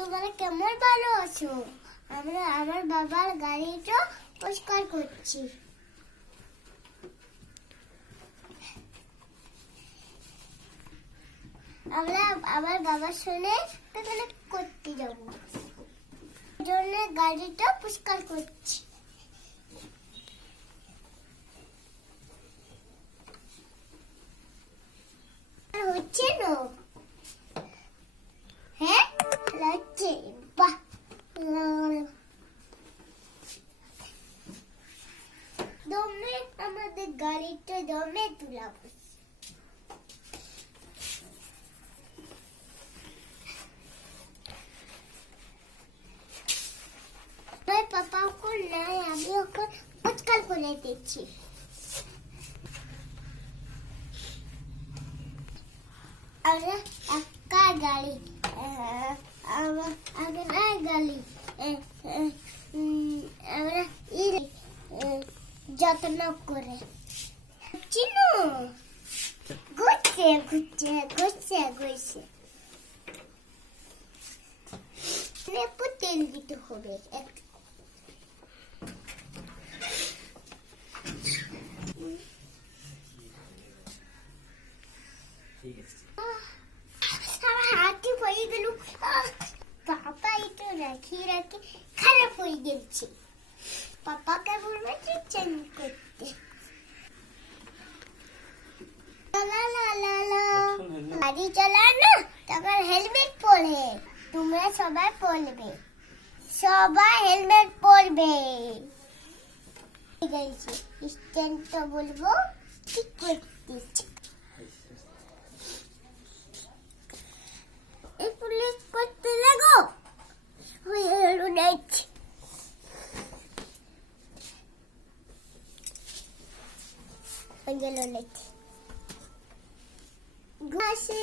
তোমরা কেমন ভালো আছো? আমরা আমার বাবার গাড়িটা পরিষ্কার করছি। আমরা আমার বাবার সঙ্গে এখানে করতে যাবো, জন্য গাড়িটা পরিষ্কার করছি। হচ্ছে না? হ্যাঁ লাগছে। বাহ, দমে আমাদের গাড়িটা দমে তুলাবো। পাপা ওকে নাই, আমি ওকে পরিষ্কার করে দিচ্ছি। আমরা একটা গাড়ি গাড়ি আমরা যত্ন করে চিনো ঘুরছে ঘুরছে ঘুরছে ঘুরছে। একটু তেল দিতে হবে। হাতি পড়ে গেল। পাপা এটা রাখি রাখি খারাপ হয়ে গেছে। পাপাকে বলবে চেঞ্জ করতে। গাড়ি চালায় না তখন হেলমেট পরে, তোমরা সবাই পরবে, সবাই হেলমেট পরবে। স্ট্যান্ডটা বলবো ঠিক করতে। এই পুলিশ করতে লাগো হয়ে গেল নাইট। হয়ে গেল নাইট। ঘাসে